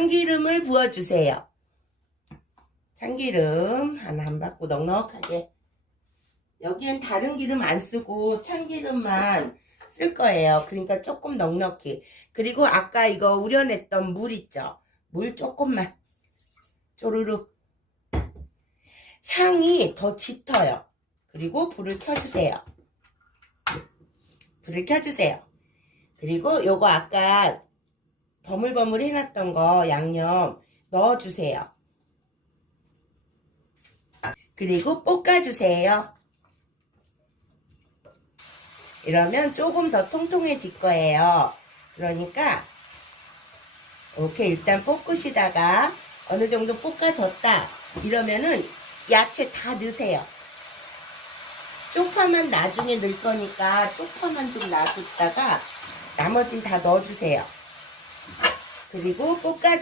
참기름을 부어주세요. 참기름 하나 한 바퀴 넉넉하게. 여기는 다른 기름 안 쓰고 참기름만 쓸 거예요. 그러니까 조금 넉넉히. 그리고 아까 이거 우려냈던 물 있죠? 물 조금만. 쪼르륵. 향이 더 짙어요. 그리고 불을 켜주세요. 불을 켜주세요. 그리고 요거 아까 버물버물 해놨던 거 양념 넣어주세요. 그리고 볶아주세요. 이러면 조금 더 통통해질 거예요. 그러니까 이렇게 일단 볶으시다가 어느 정도 볶아졌다 이러면은 야채 다 넣으세요. 쪽파만 나중에 넣을 거니까 쪽파만 좀 놔뒀다가 나머진 다 넣어주세요. 그리고 볶아주